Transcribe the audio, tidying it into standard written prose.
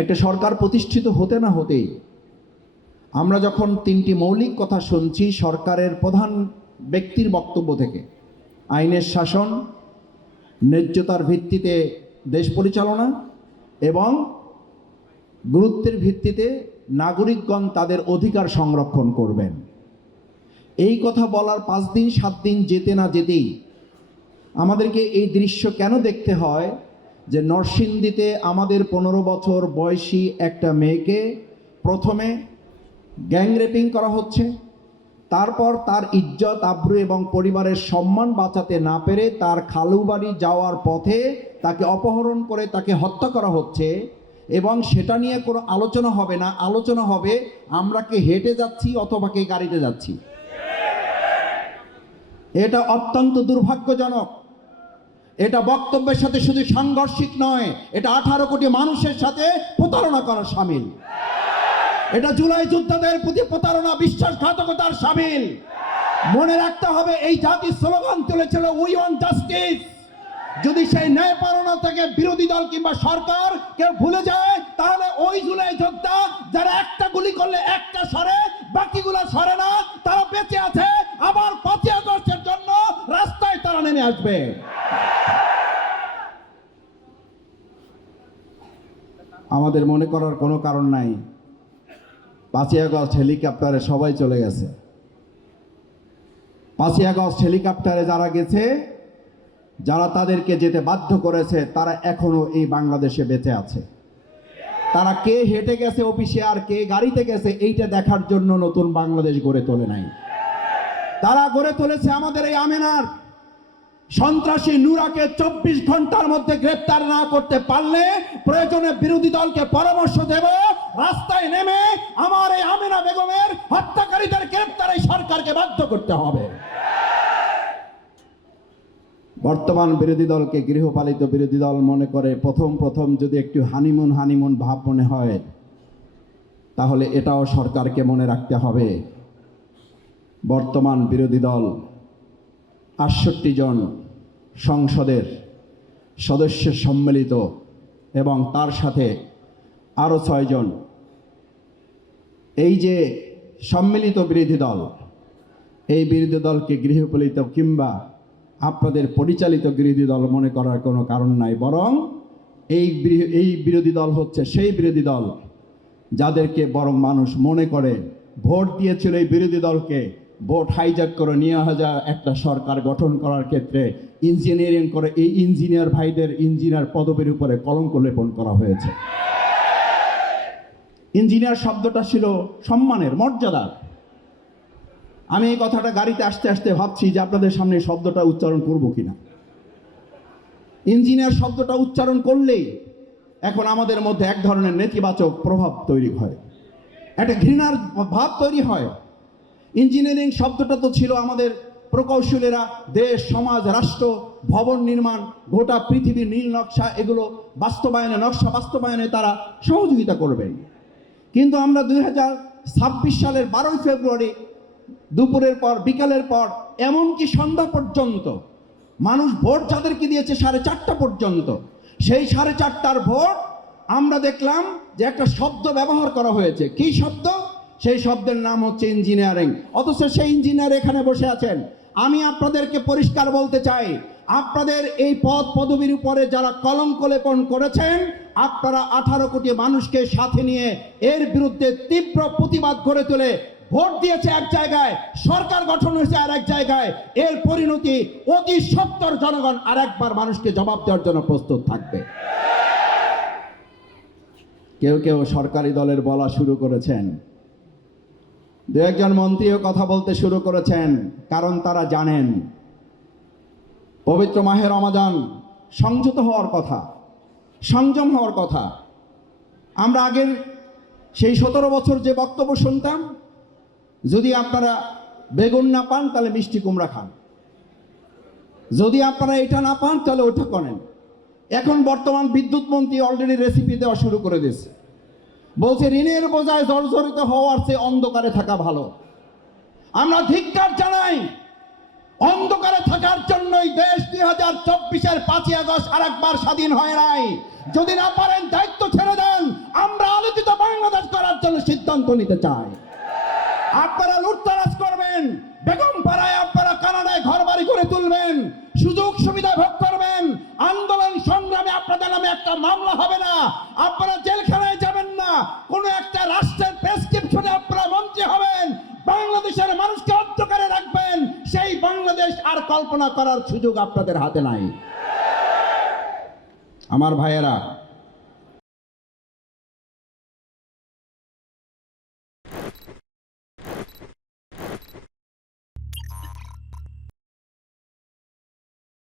একটা সরকার প্রতিষ্ঠিত হতে না হতেই আমরা যখন তিনটি মৌলিক কথা শুনছি সরকারের প্রধান ব্যক্তির বক্তব্য থেকে, আইনের শাসন, ন্যায্যতার ভিত্তিতে দেশ পরিচালনা এবং গুরুত্বের ভিত্তিতে নাগরিকগণ তাদের অধিকার সংরক্ষণ করবেন, এই কথা বলার 5 দিন 7 দিন যেতে না যেতেই আমাদেরকে এই দৃশ্য কেন দেখতে হয় যে নরসিংদীতে আমাদের 15 বছর বয়সী একটা মেয়েকে প্রথমে গ্যাং রেপিং করা হচ্ছে, তারপর তার ইজ্জত আবরু এবং পরিবারের সম্মান বাঁচাতে না পেরে তার খালু বাড়ি যাওয়ার পথে তাকে অপহরণ করে তাকে হত্যা করা হচ্ছে, এবং সেটা নিয়ে কোনো আলোচনা হবে না। আলোচনা হবে আমরা কে হেঁটে যাচ্ছি অথবা কে গাড়িতে যাচ্ছি। এটা অত্যন্ত দুর্ভাগ্যজনক। এটা বক্তব্যের সাথে শুধু সাংঘর্ষিক নয়, এটা 18 কোটি মানুষের সাথে প্রতারণা করার শামিল। এটা জুলাই যোদ্ধাদের প্রতি প্রতারণা, বিশ্বাসঘাতকতার শামিল। মনে রাখতে হবে এই জাতি স্লোগান তুলেছিল উই ওয়ান্ট জাস্টিস। যদি সেই ন্যায়পরায়ণতা থেকে বিরোধী দল কিংবা সরকার কেউ ভুলে যায় তাহলে ওই জুলাই যোদ্ধা যারা একটা গুলি করলে একটা সরে বাকিগুলো সরে না, তারা বেঁচে আছে, আবার 5ই আগস্টের জন্য রাস্তায় তারা নেমে আসবে। আমাদের মনে করার কোনো কারণ নাই 5ই আগস্ট হেলিকপ্টারে সবাই চলে গেছে। 5ই আগস্ট হেলিকপ্টারে যারা গেছে, যারা তাদেরকে যেতে বাধ্য করেছে, তারা এখনো এই বাংলাদেশে বেঁচে আছে। তারা কে হেঁটে গেছে অফিসে আর কে গাড়িতে গেছে এইটা দেখার জন্য নতুন বাংলাদেশ গড়ে তোলে নাই। তারা গড়ে তুলেছে আমাদের এই আমেনার সন্ত্রাসী নুরাকে 24 ঘন্টার মধ্যে গ্রেফতার না করতে পারলে প্রয়োজনে বিরোধী দলকে পরামর্শ দেব, রাস্তায় নেমে আমার এই আমেনা বেগমের হত্যাকারীদের গ্রেফতারে সরকারকে বাধ্য করতে হবে। বর্তমান বিরোধী দলকে গৃহপালিত বিরোধী দল মনে করে প্রথম যদি একটু হানিমুন ভাব মনে হয়, তাহলে এটাও সরকারকে মনে রাখতে হবে বর্তমান বিরোধী দল 68 জন সংসদের সদস্য সম্মিলিত এবং তার সাথে আরও 6 জন, এই যে সম্মিলিত বিরোধী দল, এই বিরোধী দলকে গৃহপালিত কিংবা আপনাদের পরিচালিত বিরোধী দল মনে করার কোনো কারণ নাই। বরং এই বিরোধী দল হচ্ছে সেই বিরোধী দল যাদেরকে বরং মানুষ মনে করে ভোট দিয়েছিল এই বিরোধী দলকে, ভোট হাইজ্যাক করে নিয়ে একটা সরকার গঠন করার ক্ষেত্রে ইঞ্জিনিয়ারিং করে এই ইঞ্জিনিয়ার ভাইদের ইঞ্জিনিয়ার পদবীর উপরে কলঙ্ক লেপন করা হয়েছে। ইঞ্জিনিয়ার শব্দটা ছিল সম্মানের, মর্যাদার। আমি এই কথাটা গাড়িতে আসতে আসতে ভাবছি যে আপনাদের সামনে শব্দটা উচ্চারণ করব কিনা। ইঞ্জিনিয়ার শব্দটা উচ্চারণ করলেই এখন আমাদের মধ্যে এক ধরনের নেতিবাচক প্রভাব তৈরি হয়, একটা ঘৃণার ভাব তৈরি হয়। ইঞ্জিনিয়ারিং শব্দটা তো ছিল আমাদের প্রকৌশলীরা দেশ, সমাজ, রাষ্ট্র, ভবন নির্মাণ, গোটা পৃথিবীর নীল নকশা, এগুলো নকশা বাস্তবায়নে তারা সহযোগিতা করবেন। কিন্তু আমরা 2026 সালের 12ই ফেব্রুয়ারি দুপুরের পর, বিকালের পর, এমনকি সন্ধ্যা পর্যন্ত মানুষ ভোট যাদেরকে দিয়েছে 4:30 পর্যন্ত, সেই 4:30টার ভোট আমরা দেখলাম যে একটা শব্দ ব্যবহার করা হয়েছে। কি শব্দ? সেই শব্দের নাম হচ্ছে ইঞ্জিনিয়ারিং। অথচ সেই ইঞ্জিনিয়ার এখানে বসে আছেন। আমি আপনাদেরকে পরিষ্কার বলতে চাই, আপনাদের এই পদ পদবীর উপরে যারা কলঙ্ক লেপন করেছেন, আপনারা 18 কোটি মানুষকে সাথে নিয়ে এর বিরুদ্ধে তীব্র প্রতিবাদ গড়ে তোলে ভোট দিয়েছে এক জায়গায়, সরকার গঠন হয়েছে আর এক জায়গায়। এর পরিণতি অতি সত্বর জনগণ আর একবার মানুষকে জবাব দেওয়ার জন্য প্রস্তুত থাকবে। কেউ সরকারি দলের বলা শুরু করেছেন, 2-1 জন মন্ত্রীও কথা বলতে শুরু করেছেন, কারণ তারা জানেন পবিত্র মাহে রমাজান সংযত হওয়ার কথা, সংযম হওয়ার কথা। আমরা আগের সেই 17 বছর যে বক্তব্য শুনতাম, যদি আপনারা বেগুন না পান তাহলে মিষ্টি কুমড়া খান, যদি আপনারা এটা না পান তাহলে ওটা করেন। এখন বর্তমান বিদ্যুৎ মন্ত্রী অলরেডি রেসিপি দেওয়া শুরু করে দিয়েছে, বলছে ঋণের বোঝায় জর্জরিত হওয়ার চেয়ে অন্ধকারে থাকা ভালো। আমরা ধিক্কার জানাই, অন্ধকারে থাকার জন্যই দেশ 2024-এর 5ই আগস্ট আরেকবার স্বাধীন হয় নাই। যদি না পারেন দায়িত্ব ছেড়ে দেন। আমরা সিদ্ধান্ত নিতে চায়। আপনারা লুটতরাজ করবেন, বেগম পাড়ায় আপনারা কানাডায় ঘর বাড়ি করে তুলবেন, সুযোগ সুবিধা ভোগ করবেন, আন্দোলন সংগ্রামে আপনাদের নামে একটা মামলা হবে না, আপনারা জেলখানায় যাবেন না, কোন একটা রাষ্ট্রের প্রেসক্রিপশনে আপনারা মন্ত্রী হবেন, বাংলাদেশের মানুষকে অন্ধকারে রাখবেন, সেই বাংলাদেশ আর কল্পনা করার সুযোগ আপনাদের হাতে নাই। আমার ভাইয়েরা,